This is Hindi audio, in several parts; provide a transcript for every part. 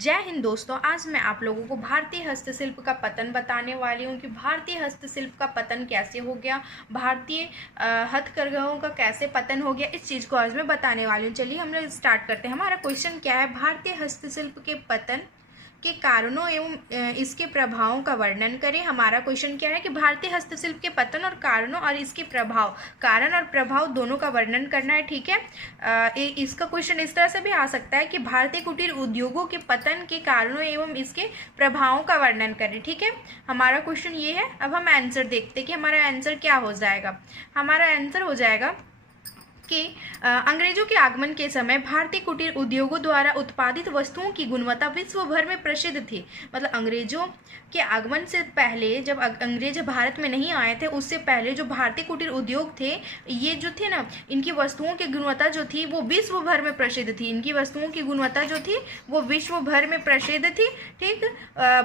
जय हिंद दोस्तों। आज मैं आप लोगों को भारतीय हस्तशिल्प का पतन बताने वाली हूँ कि भारतीय हस्तशिल्प का पतन कैसे हो गया, भारतीय हथकरघाओं का कैसे पतन हो गया, इस चीज़ को आज मैं बताने वाली हूँ। चलिए हम लोग स्टार्ट करते हैं। हमारा क्वेश्चन क्या है, भारतीय हस्तशिल्प के पतन के कारणों एवं इसके प्रभावों का वर्णन करें। हमारा क्वेश्चन क्या है कि भारतीय हस्तशिल्प के पतन और कारणों और इसके प्रभाव, कारण और प्रभाव दोनों का वर्णन करना है। ठीक है, इसका क्वेश्चन इस तरह से भी आ सकता है कि भारतीय कुटीर उद्योगों के पतन के कारणों एवं इसके प्रभावों का वर्णन करें। ठीक है, हमारा क्वेश्चन ये है। अब हम आंसर देखते हैं कि हमारा आंसर क्या हो जाएगा। हमारा आंसर हो जाएगा कि अंग्रेजों के आगमन के समय भारतीय कुटीर उद्योगों द्वारा उत्पादित वस्तुओं की गुणवत्ता विश्व भर में प्रसिद्ध थी। मतलब अंग्रेजों के आगमन से पहले, जब अंग्रेज भारत में नहीं आए थे, उससे पहले जो भारतीय कुटीर उद्योग थे, ये जो थे ना, इनकी वस्तुओं की गुणवत्ता जो थी वो विश्व भर में प्रसिद्ध थी। इनकी वस्तुओं की गुणवत्ता जो थी वो विश्व भर में प्रसिद्ध थी। ठीक,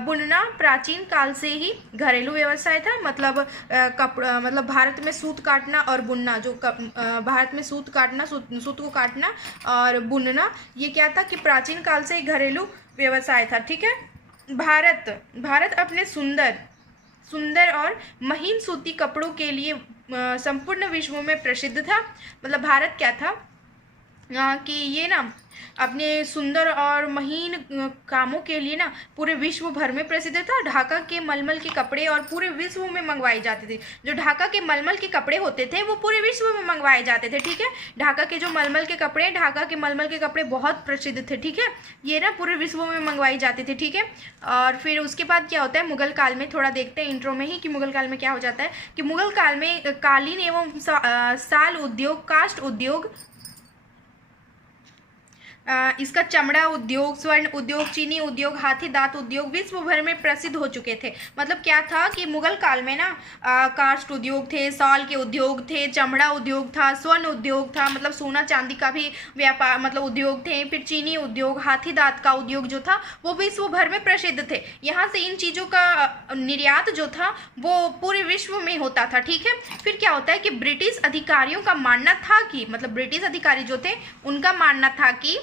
बुनना प्राचीन काल से ही घरेलू व्यवसाय था। मतलब कपड़ा, मतलब भारत में सूत काटना और बुनना, जो भारत में सूत काटना, सूत को काटना और बुनना, ये क्या था कि प्राचीन काल से ही घरेलू व्यवसाय था। ठीक है, भारत अपने सुंदर और महीन सूती कपड़ों के लिए संपूर्ण विश्व में प्रसिद्ध था। मतलब भारत क्या था कि ये ना अपने सुंदर और महीन कामों के लिए ना पूरे विश्व भर में प्रसिद्ध था। ढाका के मलमल के कपड़े और पूरे विश्व में मंगवाए जाते थे। जो ढाका के मलमल के कपड़े होते थे वो पूरे विश्व में मंगवाए जाते थे। ठीक है, ढाका के जो मलमल के कपड़े, ढाका के मलमल के कपड़े बहुत प्रसिद्ध थे। ठीक है, ये ना पूरे विश्व में मंगवाए जाते थे। ठीक है, और फिर उसके बाद क्या होता है मुगल काल में, थोड़ा देखते हैं इंट्रो में ही कि मुगल काल में क्या हो जाता है कि मुगल काल में कालीन एवं साल उद्योग, काष्ठ उद्योग, इसका चमड़ा उद्योग, स्वर्ण उद्योग, चीनी उद्योग, हाथी दांत उद्योग विश्व भर में प्रसिद्ध हो चुके थे। मतलब क्या था कि मुगल काल में ना काष्ठ उद्योग थे, साल के उद्योग थे, चमड़ा उद्योग था, स्वर्ण उद्योग था, मतलब सोना चांदी का भी व्यापार, मतलब उद्योग थे। फिर चीनी उद्योग, हाथी दांत का उद्योग जो था वो विश्व भर में प्रसिद्ध थे। यहाँ से इन चीज़ों का निर्यात जो था वो पूरे विश्व में होता था। ठीक है, फिर क्या होता है कि ब्रिटिश अधिकारियों का मानना था कि, मतलब ब्रिटिश अधिकारी जो थे उनका मानना था कि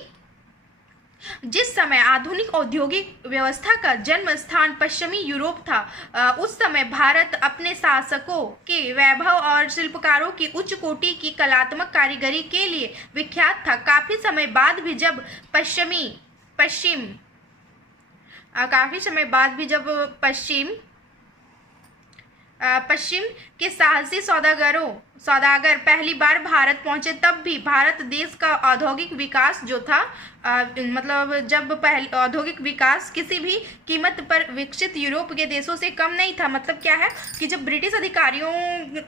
जिस समय आधुनिक औद्योगिक व्यवस्था का जन्म स्थान पश्चिमी यूरोप था, उस समय भारत अपने शासकों के वैभव और शिल्पकारों की उच्च कोटि की कलात्मक कारीगरी के लिए विख्यात था। काफी समय बाद भी जब पश्चिम के साहसी सौदागर पहली बार भारत पहुंचे, तब भी भारत देश का औद्योगिक विकास जो था, मतलब जब पहले औद्योगिक विकास किसी भी कीमत पर विकसित यूरोप के देशों से कम नहीं था। मतलब क्या है कि जब ब्रिटिश अधिकारियों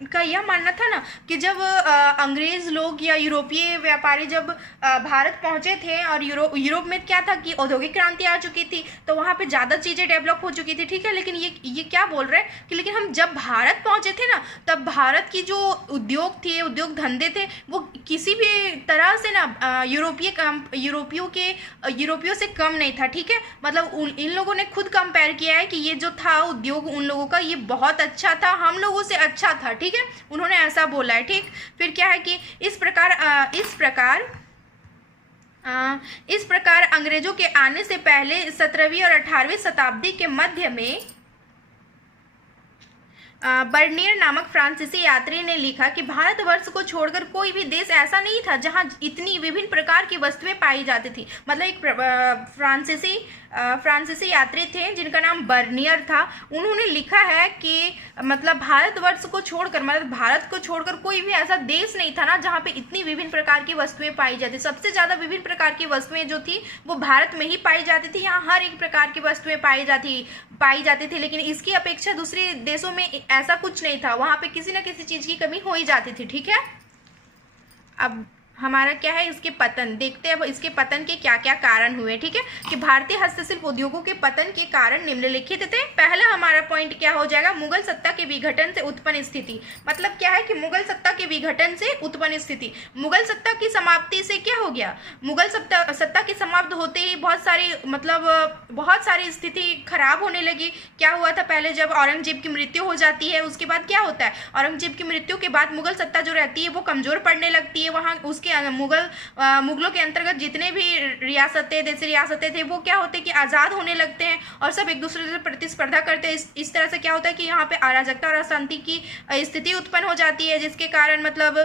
का यह मानना था ना कि जब अंग्रेज लोग या यूरोपीय व्यापारी जब भारत पहुंचे थे और यूरोप में क्या था कि औद्योगिक क्रांति आ चुकी थी, तो वहाँ पे ज़्यादा चीज़ें डेवलप हो चुकी थी। ठीक है, लेकिन ये क्या बोल रहे हैं कि लेकिन हम जब भारत पहुंचे थे ना, तब भारत की जो उद्योग थे, उद्योग धंधे थे, वो किसी भी तरह से ना यूरोपियों से कम नहीं था। ठीक है, मतलब इन लोगों ने खुद कंपेयर किया है कि ये जो था उद्योग उन लोगों का, ये बहुत अच्छा था, हम लोगों से अच्छा था। ठीक है, उन्होंने ऐसा बोला है। ठीक, फिर क्या है कि इस प्रकार अंग्रेजों के आने से पहले 17वीं और 18वीं शताब्दी के मध्य में बर्नियर नामक फ्रांसीसी यात्री ने लिखा कि भारतवर्ष को छोड़कर कोई भी देश ऐसा नहीं था जहां इतनी विभिन्न प्रकार की वस्तुएं पाई जाती थी। मतलब एक फ्रांसीसी यात्री थे जिनका नाम बर्नियर था। उन्होंने लिखा है कि मतलब भारतवर्ष को छोड़कर, मतलब भारत को छोड़कर कोई भी ऐसा देश नहीं था ना जहाँ पे इतनी विभिन्न प्रकार की वस्तुएं पाई जाती। सबसे ज़्यादा विभिन्न प्रकार की वस्तुएं जो थी वो भारत में ही पाई जाती थी। यहाँ हर एक प्रकार की वस्तुएं पाई जाती थी, लेकिन इसकी अपेक्षा दूसरे देशों में ऐसा कुछ नहीं था। वहाँ पे किसी न किसी चीज़ की कमी हो ही जाती थी। ठीक है, अब हमारा क्या है इसके पतन देखते हैं। अब इसके पतन के क्या क्या कारण हुए। ठीक है, कि भारतीय हस्तशिल्प उद्योगों के पतन के कारण निम्नलिखित थे। पहला हमारा पॉइंट क्या हो जाएगा, मुगल सत्ता के विघटन से उत्पन्न स्थिति। मतलब क्या है कि मुगल सत्ता के विघटन से उत्पन्न स्थिति। मुगल सत्ता की समाप्ति से क्या हो गया, मुगल सत्ता की समाप्त होते ही बहुत सारी स्थिति खराब होने लगी। क्या हुआ था, पहले जब औरंगजेब की मृत्यु हो जाती है, उसके बाद क्या होता है, औरंगजेब की मृत्यु के बाद मुगल सत्ता जो रहती है वो कमजोर पड़ने लगती है। वहाँ मुगलों के अंतर्गत जितने भी रियासतें, देसी रियासतें थे, वो क्या होते कि आज़ाद होने लगते हैं और सब एक दूसरे से प्रतिस्पर्धा करते हैं। इस तरह से क्या होता है कि यहाँ पे अराजकता और अशांति की स्थिति उत्पन्न हो जाती है, जिसके कारण मतलब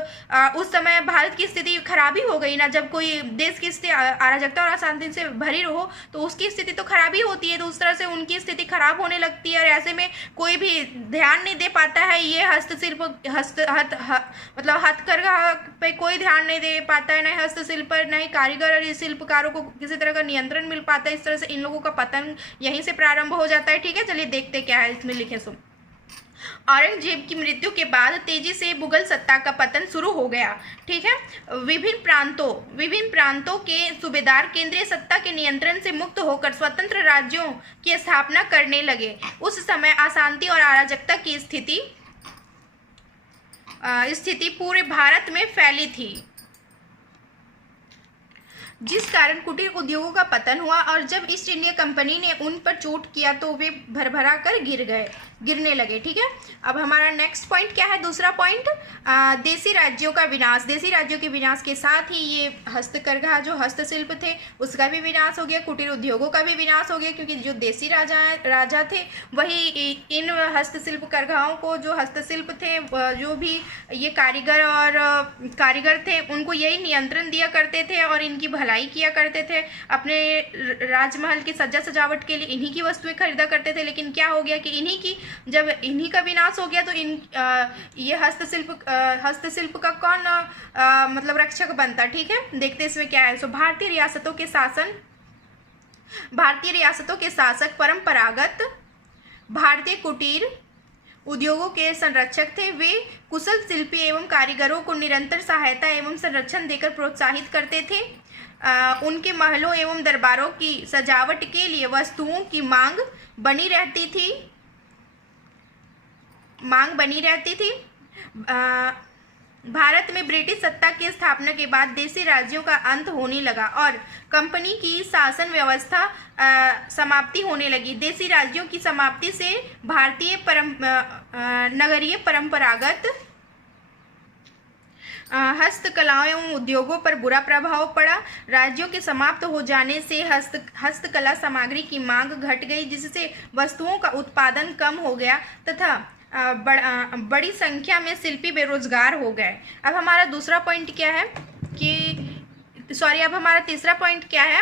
उस समय भारत की स्थिति खराब ही हो गई ना। जब कोई देश की स्थिति अराजकता और अशांति से भरी रहो तो उसकी स्थिति तो खराब ही होती है, तो उस तरह से उनकी स्थिति खराब होने लगती है और ऐसे में कोई भी ध्यान नहीं दे पाता है। ये हस्तशिल्प मतलब हथकरघा पे कोई ध्यान नहीं दे पाता है, न ही हस्तशिल्प पर, न ही कारीगर और शिल्पकारों को किसी तरह का नियंत्रण मिल पाता है। इस तरह से इन लोगों का पतन यहीं से प्रारंभ हो जाता है। ठीक है, चलिए देखते क्या है इसमें लिखे सो। औरंगजेब की मृत्यु के बाद तेजी से मुगल सत्ता का पतन शुरू हो गया। ठीक है, विभिन्न प्रांतों के सूबेदार केंद्रीय सत्ता के नियंत्रण से मुक्त होकर स्वतंत्र राज्यों की स्थापना करने लगे। उस समय अशांति और अराजकता की स्थिति पूरे भारत में फैली थी, जिस कारण कुटीर उद्योगों का पतन हुआ और जब ईस्ट इंडिया कंपनी ने उन पर चोट किया तो वे भरभरा कर गिरने लगे। ठीक है, अब हमारा नेक्स्ट पॉइंट क्या है, दूसरा पॉइंट, देसी राज्यों का विनाश। देसी राज्यों के विनाश के साथ ही ये हस्तकरघा जो हस्तशिल्प थे उसका भी विनाश हो गया, कुटीर उद्योगों का भी विनाश हो गया, क्योंकि जो देसी राजा थे वही इन हस्तशिल्प करघाओं को, जो हस्तशिल्प थे, जो भी ये कारीगर थे, उनको यही नियंत्रण दिया करते थे और इनकी भलाई किया करते थे। अपने राजमहल की सज्जा सजावट के लिए इन्हीं की वस्तुएं खरीदा करते थे। लेकिन क्या हो गया कि जब इन्हीं का विनाश हो गया तो ये हस्तशिल्प का कौन मतलब रक्षक बनता। ठीक है, देखते इसमें क्या है। सो भारतीय रियासतों के शासक परंपरागत भारतीय कुटीर उद्योगों के संरक्षक थे। वे कुशल शिल्पी एवं कारीगरों को निरंतर सहायता एवं संरक्षण देकर प्रोत्साहित करते थे। उनके महलों एवं दरबारों की सजावट के लिए वस्तुओं की मांग बनी रहती थी। भारत में ब्रिटिश सत्ता की स्थापना के बाद देसी राज्यों का अंत होने लगा और कंपनी की शासन व्यवस्था समाप्ति होने लगी। देसी राज्यों की समाप्ति से भारतीय नगरीय परंपरागत हस्तकलाओं एवं उद्योगों पर बुरा प्रभाव पड़ा। राज्यों के समाप्त हो जाने से हस्तकला सामग्री की मांग घट गई, जिससे वस्तुओं का उत्पादन कम हो गया तथा बड़ी संख्या में शिल्पी बेरोजगार हो गए। अब हमारा दूसरा पॉइंट क्या है अब हमारा तीसरा पॉइंट क्या है,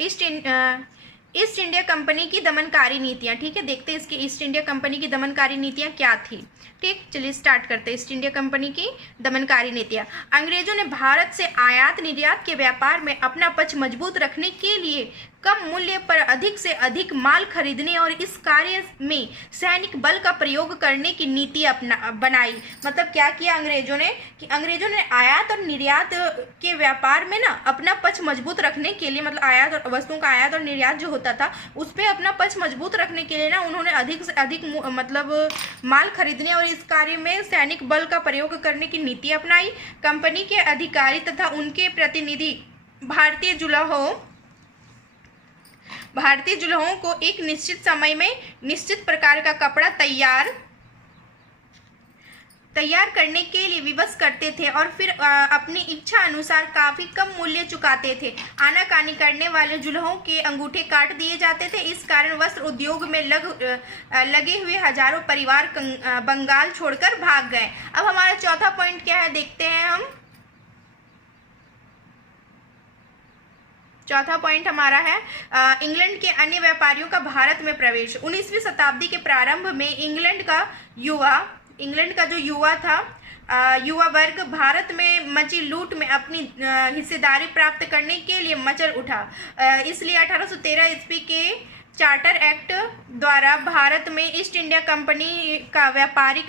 ईस्ट इंडिया कंपनी की दमनकारी नीतियाँ। ठीक है, देखते हैं इसकी ईस्ट इंडिया कंपनी की दमनकारी नीतियाँ क्या थी। ठीक, चलिए स्टार्ट करते हैं। ईस्ट इंडिया कंपनी की दमनकारी नीतियाँ। अंग्रेजों ने भारत से आयात निर्यात के व्यापार में अपना पक्ष मजबूत रखने के लिए कम मूल्य पर अधिक से अधिक माल खरीदने और इस कार्य में सैनिक बल का प्रयोग करने की नीति बनाई। मतलब क्या किया अंग्रेजों ने आयात और निर्यात के व्यापार में ना अपना पक्ष मजबूत रखने के लिए, मतलब आयात और वस्तुओं का आयात और निर्यात जो होता था उस पर अपना पक्ष मजबूत रखने के लिए ना उन्होंने अधिक से अधिक मतलब माल खरीदने और इस कार्य में सैनिक बल का प्रयोग करने की नीति अपनाई। कंपनी के अधिकारी तथा उनके प्रतिनिधि भारतीय जुलाहों को एक निश्चित समय में निश्चित प्रकार का कपड़ा तैयार करने के लिए विवश करते थे और फिर अपनी इच्छा अनुसार काफी कम मूल्य चुकाते थे। आनाकानी करने वाले जुलाहों के अंगूठे काट दिए जाते थे। इस कारण वस्त्र उद्योग में लगे हुए हजारों परिवार बंगाल छोड़कर भाग गए। अब हमारा चौथा पॉइंट क्या है, देखते हैं हम। चौथा पॉइंट हमारा है इंग्लैंड के अन्य व्यापारियों का भारत में प्रवेश। 19वीं शताब्दी के प्रारंभ में इंग्लैंड का जो युवा वर्ग भारत में मची लूट में अपनी हिस्सेदारी प्राप्त करने के लिए मचल उठा। इसलिए 1813 ईस्वी के चार्टर एक्ट द्वारा भारत में ईस्ट इंडिया कंपनी का व्यापारिक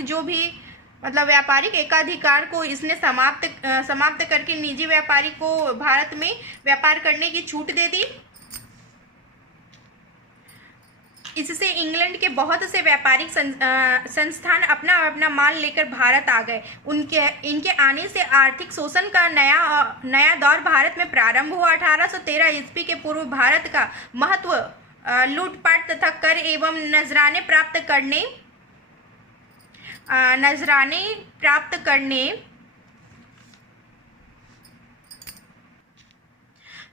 एकाधिकार को इसने समाप्त करके निजी व्यापारी को भारत में व्यापार करने की छूट दे दी। इससे इंग्लैंड के बहुत से व्यापारिक संस्थान अपना माल लेकर भारत आ गए। इनके आने से आर्थिक शोषण का नया दौर भारत में प्रारंभ हुआ। 1813 ईस्वी के पूर्व भारत का महत्व लूटपाट तथा कर एवं नजराने प्राप्त करने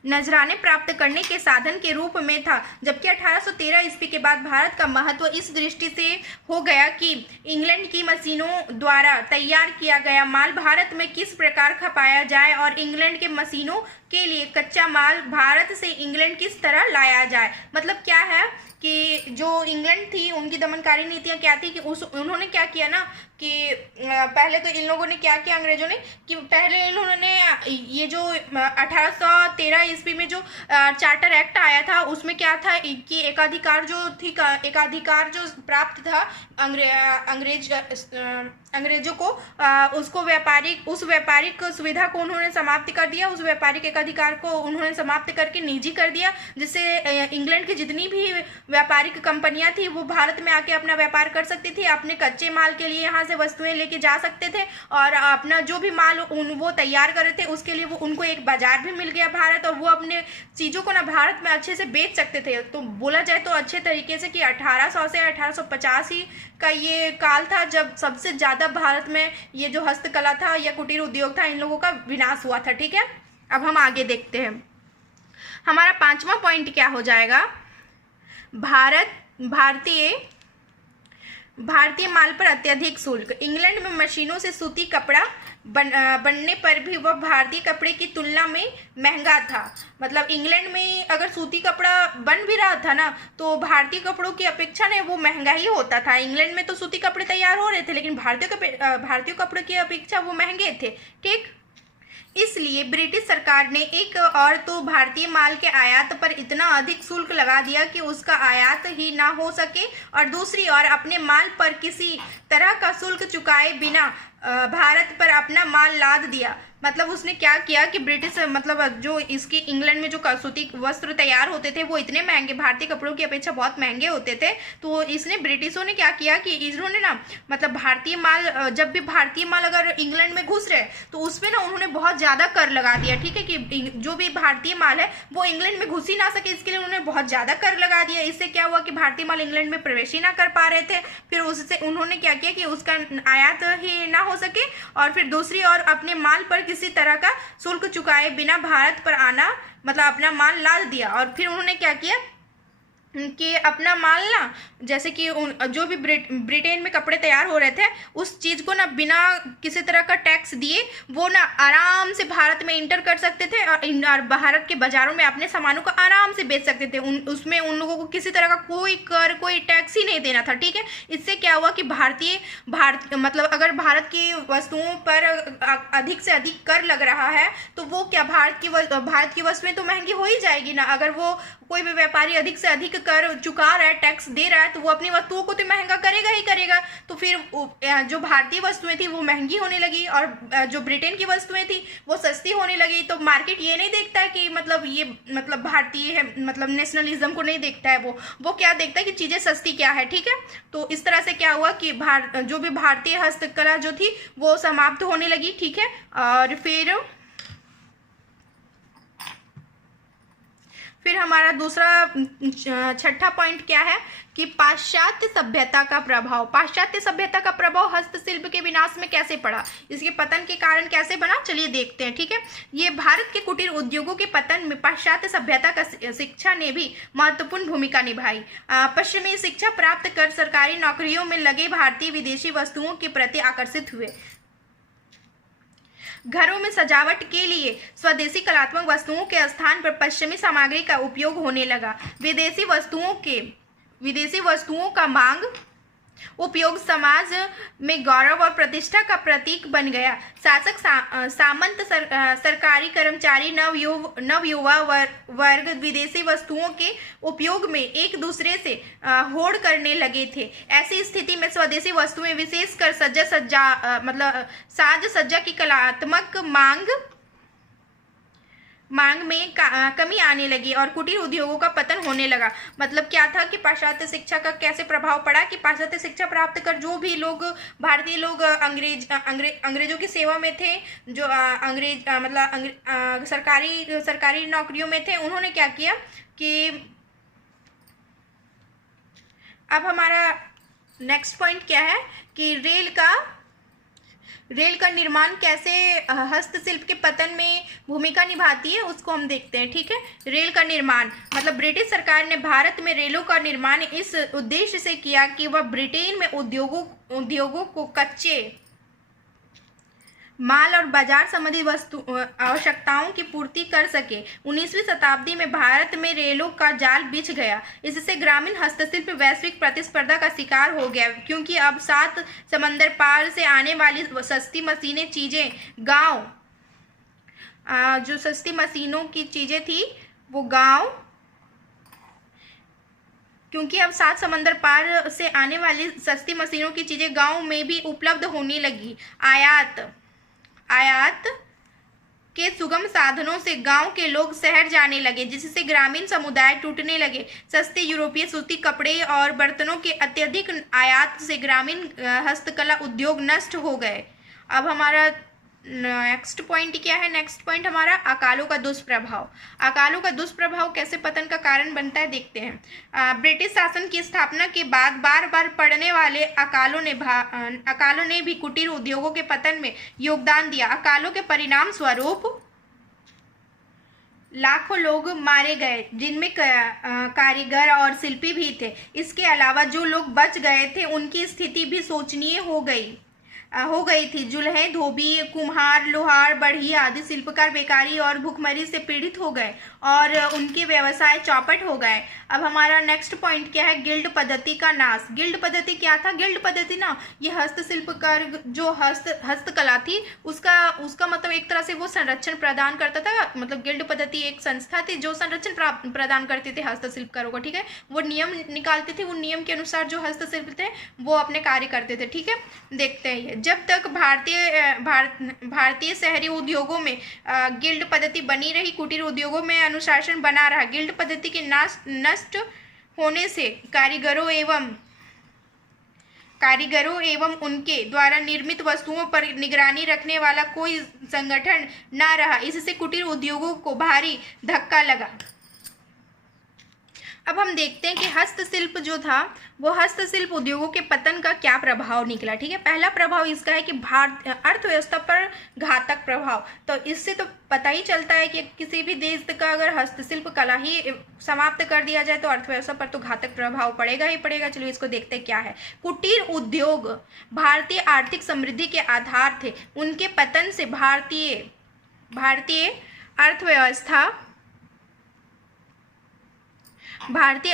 नजराने प्राप्त करने के साधन के रूप में था। जबकि 1813 ईस्वी के बाद भारत का महत्व इस दृष्टि से हो गया कि इंग्लैंड की मशीनों द्वारा तैयार किया गया माल भारत में किस प्रकार खपाया जाए और इंग्लैंड के मशीनों के लिए कच्चा माल भारत से इंग्लैंड किस तरह लाया जाए। मतलब क्या है कि जो इंग्लैंड थी उनकी दमनकारी नीतियां क्या थी कि उन्होंने क्या किया ना कि पहले तो इन लोगों ने क्या किया, अंग्रेजों ने, कि पहले इन्होंने ये जो 1813 ईस्वी में जो चार्टर एक्ट आया था उसमें क्या था कि एकाधिकार जो प्राप्त था अंग्रेजों को, उस व्यापारिक सुविधा को उन्होंने समाप्त कर दिया, उस व्यापारिक एकाधिकार को उन्होंने समाप्त करके निजी कर दिया, जिससे इंग्लैंड की जितनी भी व्यापारिक कंपनियां थी वो भारत में आके अपना व्यापार कर सकती थी, अपने कच्चे माल के लिए यहाँ से वस्तुएं लेके जा सकते थे और अपना जो भी माल वो तैयार कर रहे थे उसके लिए वो उनको एक बाजार भी मिल गया भारत, और वो अपने चीज़ों को ना भारत में अच्छे से बेच सकते थे। तो बोला जाए तो अच्छे तरीके से कि 1800 से 1850 ही का ये काल था जब सबसे ज़्यादा भारत में ये जो हस्तकला था या कुटीर उद्योग था इन लोगों का विनाश हुआ था। ठीक है, अब हम आगे देखते हैं। हमारा 5वां पॉइंट क्या हो जाएगा, भारतीय माल पर अत्यधिक शुल्क। इंग्लैंड में मशीनों से सूती कपड़ा बनने पर भी वह भारतीय कपड़े की तुलना में महंगा था। मतलब इंग्लैंड में अगर सूती कपड़ा बन भी रहा था ना तो भारतीय कपड़ों की अपेक्षा ने वो महंगा ही होता था। इंग्लैंड में तो सूती कपड़े तैयार हो रहे थे लेकिन भारतीय कपड़े की अपेक्षा वो महंगे थे। ठीक, इसलिए ब्रिटिश सरकार ने एक और तो भारतीय माल के आयात पर इतना अधिक शुल्क लगा दिया कि उसका आयात ही ना हो सके, और दूसरी ओर अपने माल पर किसी तरह का शुल्क चुकाए बिना भारत पर अपना माल लाद दिया। मतलब उसने क्या किया कि ब्रिटिश मतलब जो इसकी इंग्लैंड में जो सूती वस्त्र तैयार होते थे वो इतने महंगे, भारतीय कपड़ों की अपेक्षा बहुत महंगे होते थे, तो इसने ब्रिटिशों ने क्या किया कि इन्होंने ना मतलब भारतीय माल, जब भी भारतीय माल अगर इंग्लैंड में घुस रहे तो उस पर ना उन्होंने बहुत ज़्यादा कर लगा दिया। ठीक है, कि जो भी भारतीय माल है वो इंग्लैंड में घुस ही ना सके, इसके लिए उन्होंने बहुत ज़्यादा कर लगा दिया। इससे क्या हुआ कि भारतीय माल इंग्लैंड में प्रवेश ही ना कर पा रहे थे। फिर उससे उन्होंने क्या किया कि उसका आयात ही ना हो सके, और फिर दूसरी ओर अपने माल पर किसी तरह का शुल्क चुकाए बिना भारत पर आना मतलब अपना माल लाद दिया। और फिर उन्होंने क्या किया कि अपना माल ना, जैसे कि जो भी ब्रिटेन में कपड़े तैयार हो रहे थे उस चीज़ को ना बिना किसी तरह का टैक्स दिए वो ना आराम से भारत में इंटर कर सकते थे और भारत के बाज़ारों में अपने सामानों को आराम से बेच सकते थे। उसमें उन लोगों को किसी तरह का कोई कर, कोई टैक्स ही नहीं देना था। ठीक है, इससे क्या हुआ कि मतलब अगर भारत की वस्तुओं पर अधिक से अधिक कर लग रहा है तो वो क्या भारत की वस्तुएं तो महंगी हो ही जाएगी ना। अगर वो कोई भी व्यापारी अधिक से अधिक कर चुका रहा है, टैक्स दे रहा है, तो वो अपनी वस्तुओं को तो महंगा करेगा ही करेगा। तो फिर जो भारतीय वस्तुएं थी वो महंगी होने लगी और जो ब्रिटेन की वस्तुएं थी वो सस्ती होने लगी। तो मार्केट ये नहीं देखता है कि मतलब ये मतलब भारतीय है, मतलब नेशनलिज्म को नहीं देखता है, वो क्या देखता है कि चीज़ें सस्ती क्या है। ठीक है, तो इस तरह से क्या हुआ कि जो भी भारतीय हस्तकला जो थी वो समाप्त होने लगी। ठीक है, और फिर हमारा दूसरा 6ठा पॉइंट क्या है कि पाश्चात्य सभ्यता का प्रभाव। पाश्चात्य सभ्यता का प्रभाव हस्तशिल्प के विनाश में कैसे पड़ा, इसके पतन के कारण कैसे बना, चलिए देखते हैं। ठीक है, ये भारत के कुटीर उद्योगों के पतन में पाश्चात्य सभ्यता का शिक्षा ने भी महत्वपूर्ण भूमिका निभाई। पश्चिमी शिक्षा प्राप्त कर सरकारी नौकरियों में लगे भारतीय विदेशी वस्तुओं के प्रति आकर्षित हुए। घरों में सजावट के लिए स्वदेशी कलात्मक वस्तुओं के स्थान पर पश्चिमी सामग्री का उपयोग होने लगा। विदेशी वस्तुओं का मांग उपयोग समाज में गौरव और प्रतिष्ठा का प्रतीक बन गया। शासक सामंत सरकारी कर्मचारी नवयुवा वर्ग विदेशी वस्तुओं के उपयोग में एक दूसरे से होड़ करने लगे थे। ऐसी स्थिति में स्वदेशी वस्तुएं विशेषकर साज सज्जा की कलात्मक मांग में कमी आने लगी और कुटीर उद्योगों का पतन होने लगा। मतलब क्या था कि पाश्चात्य शिक्षा का कैसे प्रभाव पड़ा कि पाश्चात्य शिक्षा प्राप्त कर जो भी लोग भारतीय लोग अंग्रेजों की सेवा में थे, जो सरकारी नौकरियों में थे, उन्होंने क्या किया कि अब हमारा नेक्स्ट पॉइंट क्या है कि रेल का निर्माण कैसे हस्तशिल्प के पतन में भूमिका निभाती है उसको हम देखते हैं। ठीक है, रेल का निर्माण मतलब ब्रिटिश सरकार ने भारत में रेलों का निर्माण इस उद्देश्य से किया कि वह ब्रिटेन में उद्योगों को कच्चे माल और बाजार संबंधी वस्तु आवश्यकताओं की पूर्ति कर सके। 19वीं शताब्दी में भारत में रेलों का जाल बिछ गया। इससे ग्रामीण हस्तशिल्प वैश्विक प्रतिस्पर्धा का शिकार हो गया, क्योंकि अब 7 समंदर पार से आने वाली सस्ती मशीनें चीजें गांव जो सस्ती मशीनों की चीजें थी वो गांव क्योंकि अब 7 समंदर पार से आने वाली सस्ती मशीनों की चीजें गांव में भी उपलब्ध होने लगी। आयात के सुगम साधनों से गांव के लोग शहर जाने लगे, जिससे ग्रामीण समुदाय टूटने लगे। सस्ते यूरोपीय सूती कपड़े और बर्तनों के अत्यधिक आयात से ग्रामीण हस्तकला उद्योग नष्ट हो गए। अब हमारा नेक्स्ट पॉइंट क्या है? नेक्स्ट पॉइंट हमारा अकालों का दुष्प्रभाव। अकालों का दुष्प्रभाव कैसे पतन का कारण बनता है देखते हैं। ब्रिटिश शासन की स्थापना के बाद बार बार पड़ने वाले अकालों ने भी कुटीर उद्योगों के पतन में योगदान दिया। अकालों के परिणाम स्वरूप लाखों लोग मारे गए, जिनमें कारीगर और शिल्पी भी थे। इसके अलावा जो लोग बच गए थे उनकी स्थिति भी शोचनीय हो गई थी। जुल्हे, धोबी, कुम्हार, लोहार, बढ़ई आदि शिल्पकार बेकारी और भूखमरी से पीड़ित हो गए और उनके व्यवसाय चौपट हो गए। अब हमारा नेक्स्ट पॉइंट क्या है? गिल्ड पद्धति का नाश। गिल्ड पद्धति क्या था? गिल्ड पद्धति ना ये हस्तशिल्पकार जो हस्तकला थी उसका मतलब एक तरह से वो संरक्षण प्रदान करता था। मतलब गिल्ड पद्धति एक संस्था थी जो संरक्षण प्रदान करते थे हस्तशिल्पकारों को। ठीक है, वो नियम निकालते थे, उन नियम के अनुसार जो हस्तशिल्प थे वो अपने कार्य करते थे। ठीक है, देखते हैं। जब तक भारतीय शहरी उद्योगों में गिल्ड पद्धति बनी रही, कुटीर उद्योगों में अनुशासन बना रहा। गिल्ड पद्धति के नष्ट होने से कारीगरों एवं उनके द्वारा निर्मित वस्तुओं पर निगरानी रखने वाला कोई संगठन न रहा। इससे कुटीर उद्योगों को भारी धक्का लगा। अब हम देखते हैं कि हस्तशिल्प जो था वो हस्तशिल्प उद्योगों के पतन का क्या प्रभाव निकला। ठीक है, पहला प्रभाव इसका है कि अर्थव्यवस्था पर घातक प्रभाव। तो इससे तो पता ही चलता है कि किसी भी देश का अगर हस्तशिल्प कला ही समाप्त कर दिया जाए तो अर्थव्यवस्था पर तो घातक प्रभाव पड़ेगा ही पड़ेगा। चलिए इसको देखते हैं क्या है। कुटीर उद्योग भारतीय आर्थिक समृद्धि के आधार थे। उनके पतन से भारतीय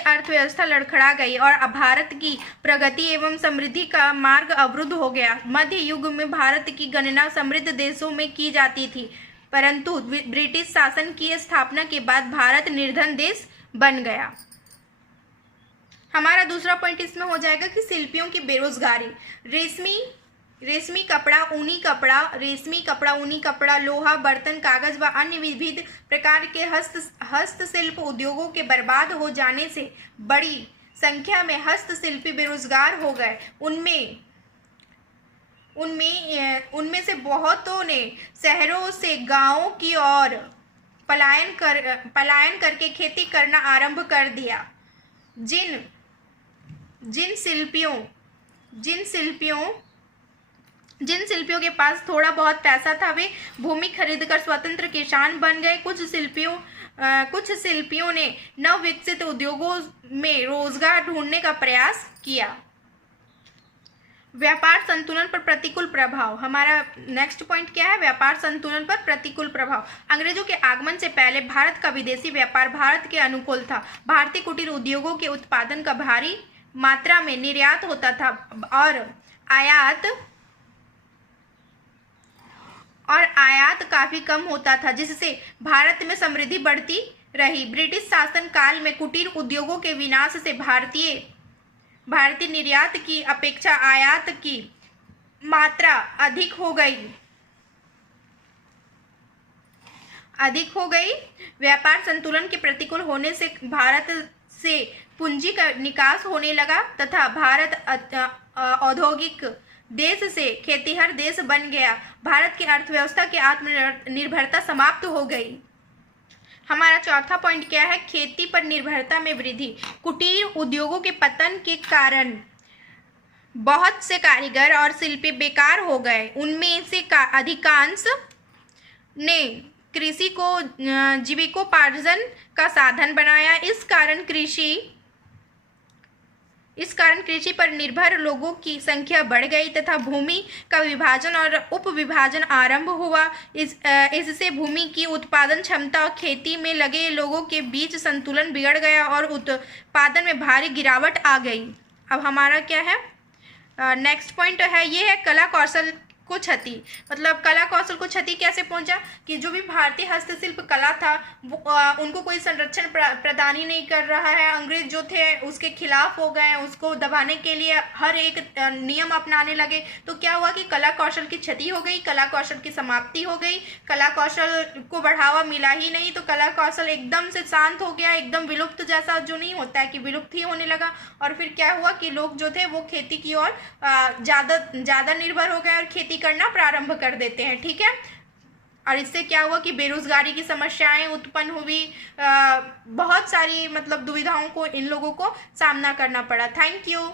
अर्थव्यवस्था लड़खड़ा गई और भारत की प्रगति एवं समृद्धि का मार्ग अवरुद्ध हो गया। मध्य युग में भारत की गणना समृद्ध देशों में की जाती थी, परंतु ब्रिटिश शासन की स्थापना के बाद भारत निर्धन देश बन गया। हमारा दूसरा पॉइंट इसमें हो जाएगा कि शिल्पियों की बेरोजगारी। रेशमी कपड़ा, ऊनी कपड़ा, लोहा, बर्तन, कागज व अन्य विविध प्रकार के हस्तशिल्प उद्योगों के बर्बाद हो जाने से बड़ी संख्या में हस्तशिल्पी बेरोजगार हो गए। उनमें से बहुतों ने शहरों से गांवों की ओर पलायन करके खेती करना आरंभ कर दिया। जिन शिल्पियों के पास थोड़ा बहुत पैसा था वे भूमि खरीदकर स्वतंत्र किसान बन गए। कुछ शिल्पियों ने नवविकसित उद्योगों में रोजगार ढूंढने का प्रयास किया। व्यापार संतुलन पर प्रतिकूल प्रभाव। हमारा नेक्स्ट पॉइंट क्या है? व्यापार संतुलन पर प्रतिकूल प्रभाव। अंग्रेजों के आगमन से पहले भारत का विदेशी व्यापार भारत के अनुकूल था। भारतीय कुटीर उद्योगों के उत्पादन का भारी मात्रा में निर्यात होता था और आयात काफी कम होता था, जिससे भारत में समृद्धि बढ़ती रही। ब्रिटिश शासन काल में कुटीर उद्योगों के विनाश से भारतीय निर्यात की अपेक्षा आयात की मात्रा अधिक हो गई। व्यापार संतुलन के प्रतिकूल होने से भारत से पूंजी का निकास होने लगा तथा भारत औद्योगिक देश से खेतीहर देश बन गया। भारत की अर्थव्यवस्था की आत्मनिर्भरता समाप्त हो गई। हमारा चौथा पॉइंट क्या है? खेती पर निर्भरता में वृद्धि। कुटीर उद्योगों के पतन के कारण बहुत से कारीगर और शिल्पी बेकार हो गए। उनमें से अधिकांश ने कृषि को जीविकोपार्जन का साधन बनाया। इस कारण कृषि पर निर्भर लोगों की संख्या बढ़ गई तथा भूमि का विभाजन और उपविभाजन आरंभ हुआ। इससे भूमि की उत्पादन क्षमता और खेती में लगे लोगों के बीच संतुलन बिगड़ गया और उत्पादन में भारी गिरावट आ गई। अब हमारा क्या है, नेक्स्ट पॉइंट है, ये है कला कौशल को क्षति। मतलब कला कौशल को क्षति कैसे पहुंचा कि जो भी भारतीय हस्तशिल्प कला था वो उनको कोई संरक्षण प्रदान ही नहीं कर रहा है। अंग्रेज जो थे उसके खिलाफ हो गए, उसको दबाने के लिए हर एक नियम अपनाने लगे। तो क्या हुआ कि कला कौशल की क्षति हो गई, कला कौशल की समाप्ति हो गई, कला कौशल को बढ़ावा मिला ही नहीं। तो कला कौशल एकदम से शांत हो गया, एकदम विलुप्त जैसा जो नहीं होता है कि विलुप्त ही होने लगा। और फिर क्या हुआ कि लोग जो थे वो खेती की ओर ज़्यादा निर्भर हो गए और खेती करना प्रारंभ कर देते हैं। ठीक है, और इससे क्या हुआ कि बेरोजगारी की समस्याएं उत्पन्न हुई, बहुत सारी मतलब दुविधाओं को इन लोगों को सामना करना पड़ा। Thank you.